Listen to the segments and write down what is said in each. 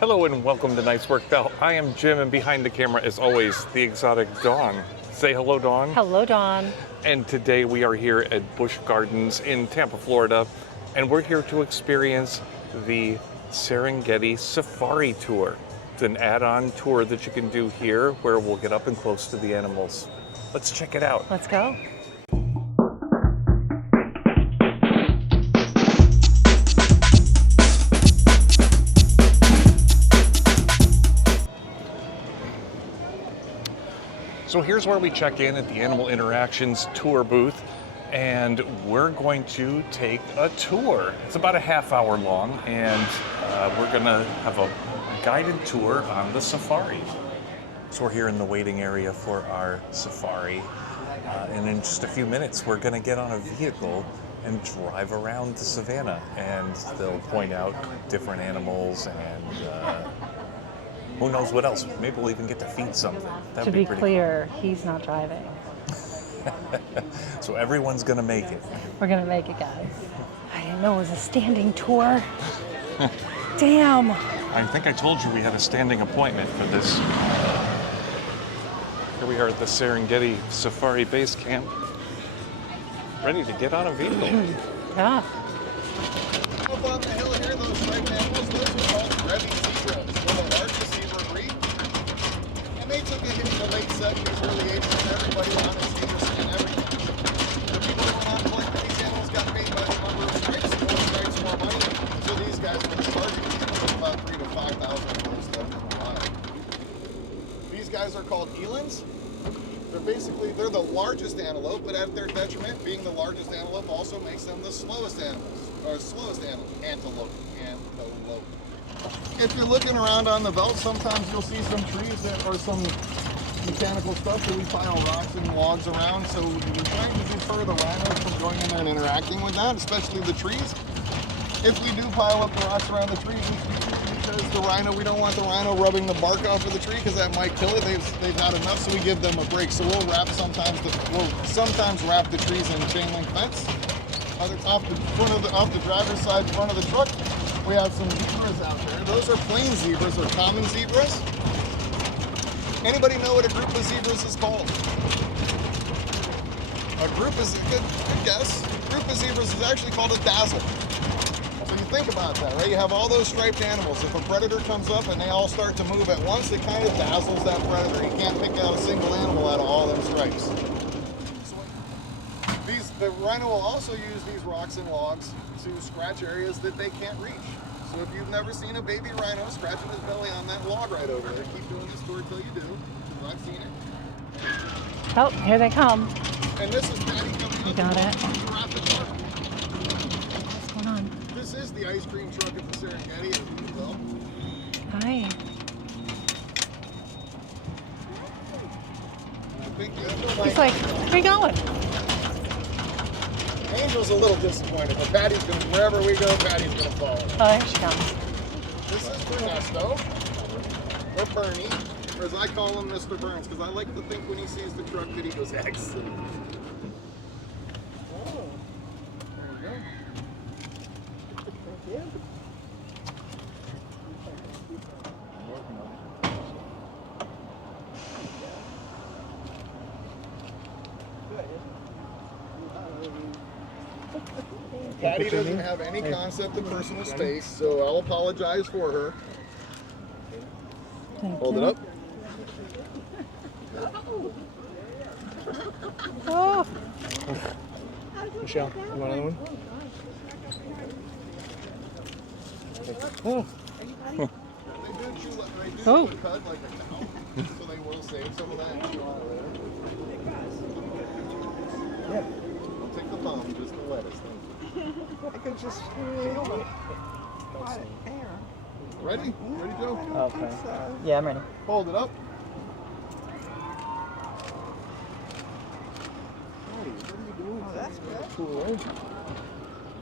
Hello and welcome to Nice Work Bell. I am Jim, and behind the camera, as always, the exotic Dawn. Say hello, Dawn. Hello, Dawn. And today we are here at Busch Gardens in Tampa, Florida, and we're here to experience the Serengeti Safari Tour. It's an add-on tour that you can do here where we'll get up and close to the animals. Let's check it out. Let's go. So here's where we check in at the Animal Interactions tour booth, and we're going to take a tour. It's about a half hour long, and we're gonna have a guided tour on the safari. So we're here in the waiting area for our safari, and in just a few minutes we're gonna get on a vehicle and drive around the savannah, and they'll point out different animals and who knows what else? Maybe we'll even get to feed something. To be clear, he's not driving. So everyone's gonna make it. We're gonna make it, guys. I didn't know it was a standing tour. Damn. I think I told you we had a standing appointment for this. Here we are at the Serengeti Safari Base Camp, ready to get on a vehicle. Yeah. Up on the hill here, those striped animals, those are called Giraffes. They're the largest zebra breed. And they took a hit in the late 70s, early 80s, and everybody wanted zebras and everything. The people that went out and collected these animals got paid by the number of stripes. More stripes, more money. So these guys were starting with about 3,000 to 5,000 of those left in the wild. These guys are called elands. They're the largest antelope, but at their detriment, being the largest antelope also makes them the slowest animals, or slowest antelope. If you're looking around on the belt, sometimes you'll see some trees or some mechanical stuff that we pile rocks and logs around. So we're trying to deter the rhinos from going in there and interacting with that, especially the trees. If we do pile up the rocks around the trees, because the rhino, we don't want the rhino rubbing the bark off of the tree because that might kill it. They've had enough, so we give them a break. So we'll sometimes wrap the trees in chain link fence. Off the driver's side, front of the truck, we have some zebras out there. Those are plain zebras or common zebras. Anybody know what a group of zebras is called? A group is a good guess. A group of zebras is actually called a dazzle. So you think about that, right? You have all those striped animals. If a predator comes up and they all start to move at once, it kind of dazzles that predator. You can't pick out a single animal out of all them stripes. The rhino will also use these rocks and logs to scratch areas that they can't reach. So if you've never seen a baby rhino scratching his belly on that log right over there, keep doing this tour until you do. I've seen it. Oh, here they come. And this is Patty coming You up. got it. Giraffes truck. What's going on? This is the ice cream truck at the Serengeti, as you can tell. Hi. He's like, where are you going? Angel's a little disappointed, but Patty's going to, wherever we go, Patty's going to follow. Oh, there she comes. This is Ernesto, or Bernie, or as I call him, Mr. Burns, because I like to think when he sees the truck that he goes, excellent. Oh, there you go. Patty doesn't have any concept of personal space, so I'll apologize for her. Hold it up. Oh. Michelle, you want another one? Oh. They do cut like a cow, so they will save some of that. Yeah. I'll take the thumb, just the lettuce thing. I could just feel it. Ready? Ready to go? Okay. Yeah, I'm ready. Hold it up. Oh, that's good. Cool, right?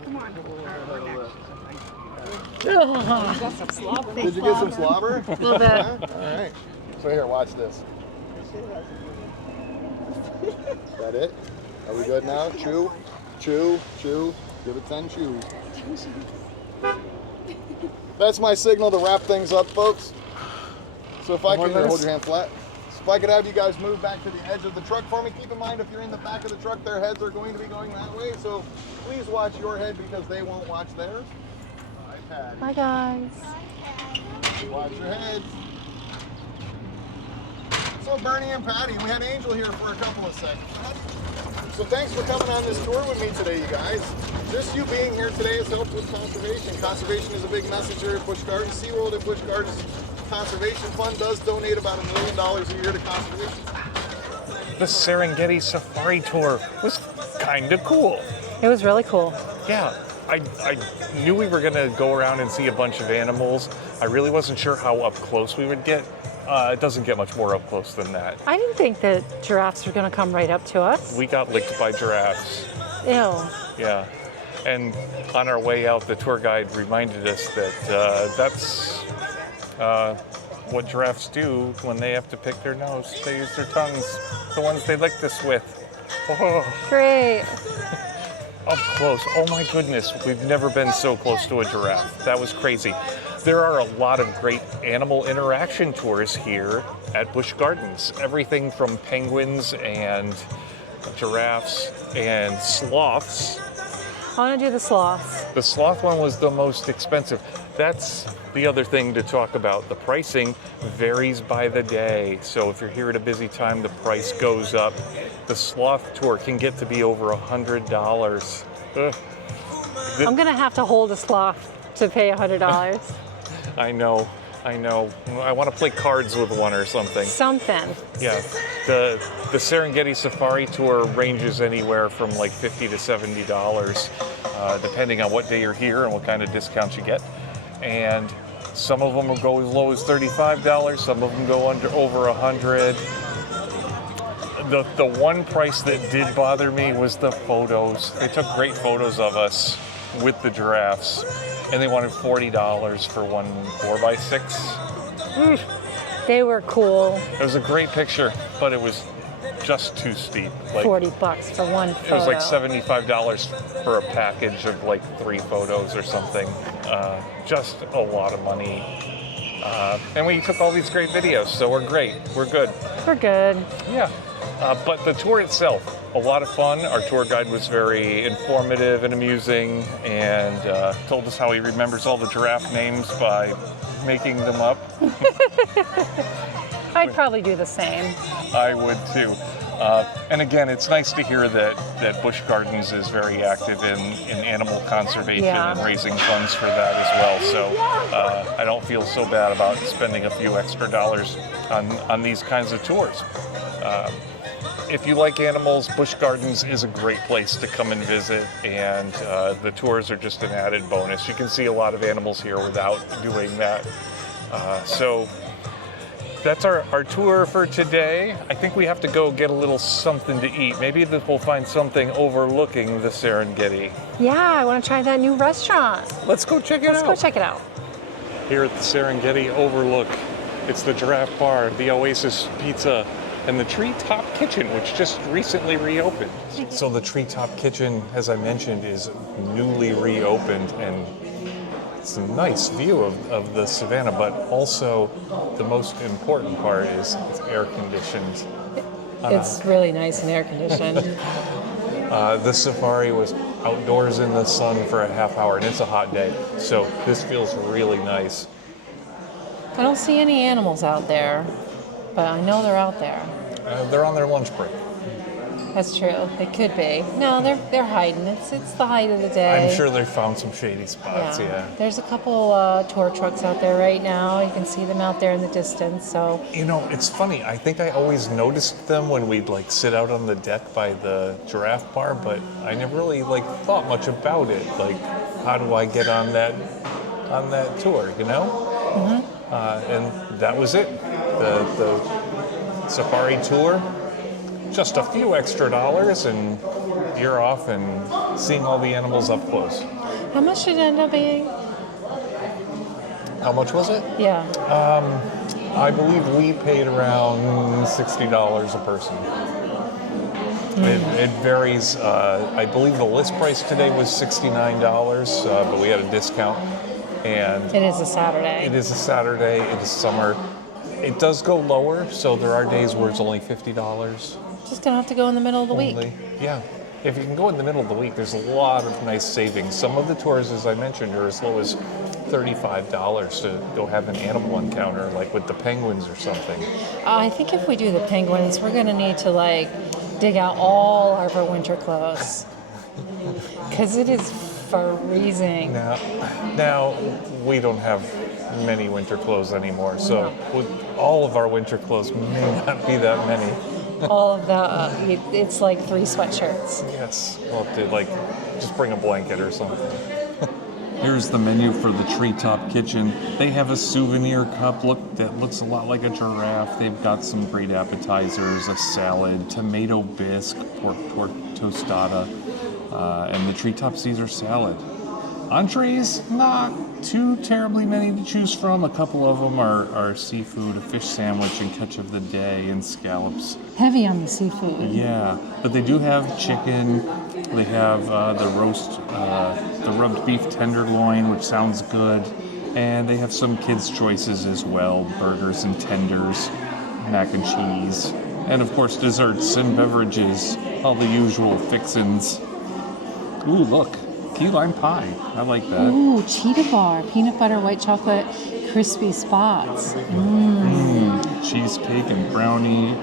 Come on. Did you get some slobber? A little bit. All right. So here, watch this. Is that it? Are we good now? Chew, chew, chew. Give it 10 chews. That's my signal to wrap things up, folks. So if I can hold your hand flat. So if I could have you guys move back to the edge of the truck for me. Keep in mind, if you're in the back of the truck, their heads are going to be going that way. So please watch your head because they won't watch theirs. Bye, Patty. Bye, guys. Watch your heads. So Bernie and Patty, we had Angel here for a couple of seconds. So thanks for coming on this tour with me today, you guys. Just you being here today has helped with conservation. Conservation is a big message here at Busch Gardens. SeaWorld at Busch Gardens Conservation Fund does donate about $1 million a year to conservation. The Serengeti Safari Tour was kind of cool. It was really cool. Yeah, I knew we were going to go around and see a bunch of animals. I really wasn't sure how up close we would get. It doesn't get much more up close than that. I didn't think that giraffes were going to come right up to us. We got licked by giraffes. Ew. Yeah. And on our way out, the tour guide reminded us that that's what giraffes do when they have to pick their nose. They use their tongues, the ones they licked us with. Oh, Great. up close. Oh my goodness, we've never been so close to a giraffe. That was crazy. There are a lot of great animal interaction tours here at Busch Gardens. Everything from penguins and giraffes and sloths. I want to do the sloths. The sloth one was the most expensive. That's the other thing to talk about. The pricing varies by the day. So if you're here at a busy time, the price goes up. The sloth tour can get to be over $100. Ugh. I'm going to have to hold a sloth to pay $100. I know. I want to play cards with one or something. Something. Yeah. The Serengeti Safari Tour ranges anywhere from like $50 to $70, depending on what day you're here and what kind of discounts you get. And some of them will go as low as $35. Some of them go over $100. The one price that did bother me was the photos. They took great photos of us with the giraffes, and they wanted $40 for one 4x6. They were cool. It was a great picture, but it was just too steep. Like, $40 for one photo. it was like $75 for a package of like 3 photos or something. Just a lot of money. And we took all these great videos, so we're great. We're good. We're good. Yeah. But the tour itself, a lot of fun. Our tour guide was very informative and amusing and told us how he remembers all the giraffe names by making them up. I'd probably do the same. I would too. And again, it's nice to hear that Busch Gardens is very active in animal conservation and raising funds for that as well. So I don't feel so bad about spending a few extra dollars on these kinds of tours. If you like animals, Busch Gardens is a great place to come and visit, and the tours are just an added bonus. You can see a lot of animals here without doing that. So that's our tour for today. I think we have to go get a little something to eat. Maybe we'll find something overlooking the Serengeti. Yeah, I want to try that new restaurant. Let's go check it out. Let's go check it out. Here at the Serengeti Overlook, it's the Giraffe Bar, the Oasis Pizza, and the Treetop Kitchen, which just recently reopened. So the Treetop Kitchen, as I mentioned, is newly reopened, and it's a nice view of the savannah, but also the most important part is it's air conditioned. It's really nice and air conditioned. The safari was outdoors in the sun for a half hour, and it's a hot day, so this feels really nice. I don't see any animals out there, but I know they're out there. They're on their lunch break. That's true. They could be. No, they're hiding. It's the height of the day. I'm sure they found some shady spots, yeah. There's a couple tour trucks out there right now. You can see them out there in the distance. So You know, it's funny. I think I always noticed them when we'd like sit out on the deck by the giraffe bar, but I never really like thought much about it. Like, how do I get on that tour? You know? Mm-hmm. And that was it. The safari tour. Just a few extra dollars and you're off and seeing all the animals up close. how much did it end up being? How much was it? Yeah. I believe we paid around $60 a person. It varies. I believe the list price today was $69, but we had a discount. And It is a Saturday. it is a Saturday, it is summer. It does go lower, so there are days where it's only $50. Just gonna have to go in the middle of the week. Only. Yeah. If you can go in the middle of the week, there's a lot of nice savings. Some of the tours, as I mentioned, are as low as $35 to go have an animal encounter, like with the penguins or something. I think if we do the penguins, we're gonna need to like dig out all of our winter clothes because it is freezing. Now we don't have many winter clothes anymore, so all of our winter clothes may not be that many. All of the, it's like 3 sweatshirts. Yes, we'll have to like just bring a blanket or something. Here's the menu for the Treetop Kitchen. They have a souvenir cup that looks a lot like a giraffe. They've got some great appetizers, a salad, tomato bisque, pork tostada, and the Treetop Caesar salad. Entrees, not too terribly many to choose from. A couple of them are seafood, a fish sandwich and catch of the day, and scallops. Heavy on the seafood. Yeah, but they do have chicken. They have the rubbed beef tenderloin, which sounds good. And they have some kids' choices as well, burgers and tenders, mac and cheese. And of course, desserts and beverages, all the usual fixins. Ooh, look. Key lime pie. I like that. Ooh, Cheetah Bar, peanut butter, white chocolate, crispy spots. Cheesecake and brownie.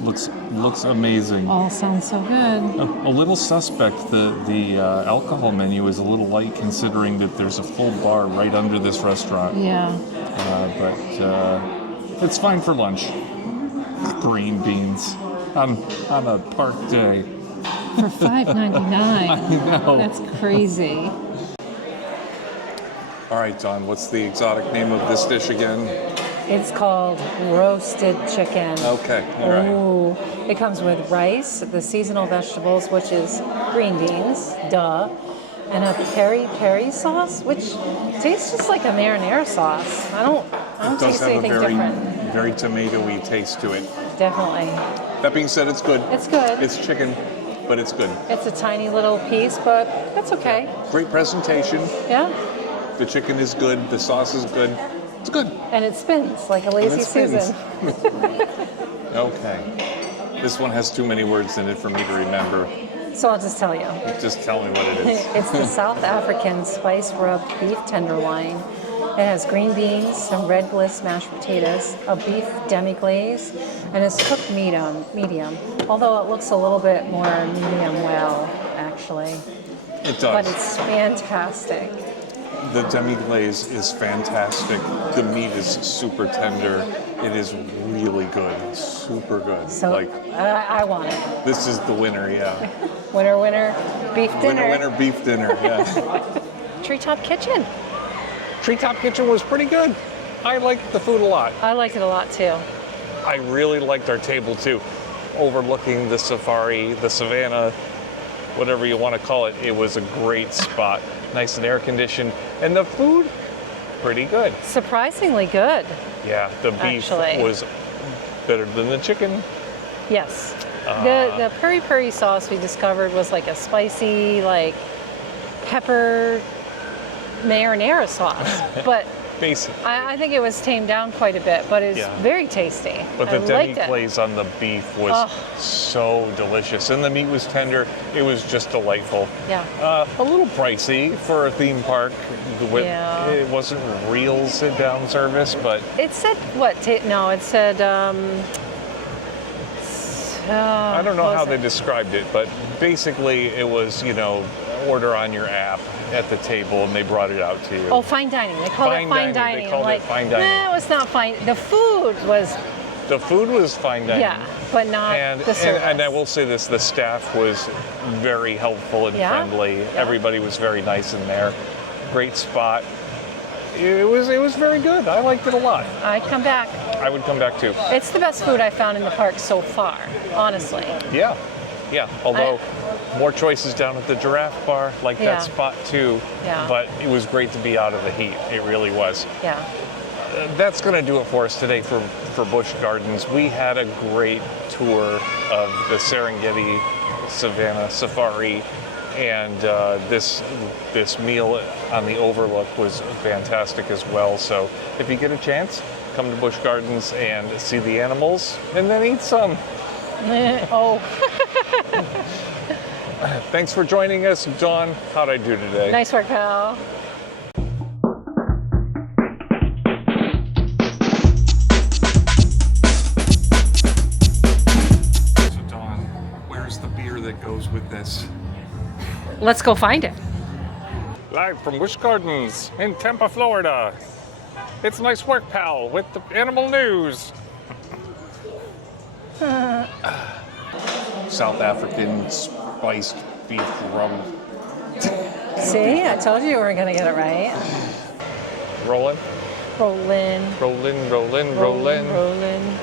Looks amazing. All sounds so good. A little suspect. The alcohol menu is a little light considering that there's a full bar right under this restaurant. Yeah. But it's fine for lunch. Green beans on a park day. For $5.99. I know. That's crazy. All right, Dawn, what's the exotic name of this dish again? It's called roasted chicken. Okay, all right. Ooh. It comes with rice, the seasonal vegetables, which is green beans, duh, and a peri-peri sauce, which tastes just like a marinara sauce. I don't taste anything different. Very tomato-y taste to it. Definitely. That being said, it's good. It's good. It's chicken, but it's good. It's a tiny little piece, but that's okay. Great presentation. Yeah. The chicken is good. The sauce is good. It's good. And it spins like a lazy Susan. Okay. This one has too many words in it for me to remember. So I'll just tell you. Just tell me what it is. It's the South African spice rubbed beef tenderloin. It has green beans, some red bliss mashed potatoes, a beef demi-glaze, and it's cooked medium. Although it looks a little bit more medium well, actually. It does. But it's fantastic. The demi-glaze is fantastic. The meat is super tender. It is really good. Super good. So I want it. This is the winner, yeah. Winner, beef dinner. Winner, beef dinner, yeah. Treetop Kitchen. Treetop Kitchen was pretty good. I liked the food a lot. I liked it a lot too. I really liked our table too. Overlooking the safari, the savannah, whatever you want to call it. It was a great spot. Nice and air conditioned. And the food, pretty good. Surprisingly good. Yeah, the beef Actually. was better than the chicken. Yes. The peri-peri sauce we discovered was like a spicy, like pepper marinara sauce. But Basically. I think it was tamed down quite a bit, but it's very tasty. But the I liked demi-glaze on the beef was so delicious. And the meat was tender. It was just delightful. Yeah. A little pricey for a theme park. Yeah. It wasn't real sit-down service, but... It said what? No, it said... I don't know how they described it, but basically it was, order on your app at the table and they brought it out to you. Oh, fine dining. They called it fine dining. They called it fine dining. No, it was not fine. The food was... The food was fine dining. Yeah, but not the service. And I will say this, the staff was very helpful and friendly. Yeah. Everybody was very nice in there. Great spot. It was very good. I liked it a lot. I'd come back. I would come back too. It's the best food I've found in the park so far, honestly. Yeah. Although more choices down at the Giraffe Bar, like that spot too. Yeah. But it was great to be out of the heat. It really was. Yeah. That's going to do it for us today for Busch Gardens. We had a great tour of the Serengeti Savannah Safari And this meal on the Overlook was fantastic as well. So if you get a chance, come to Busch Gardens and see the animals, and then eat some. Oh, Thanks for joining us, Dawn. How'd I do today? nice work, pal. So Dawn, where's the beer that goes with this? Let's go find it. Live from Busch Gardens in Tampa, Florida. It's nice work, pal, with the animal news. South African spiced beef rub. See, I told you we were gonna get it right. Rolling, Rollin', rolling, rolling, rolling. rollin'.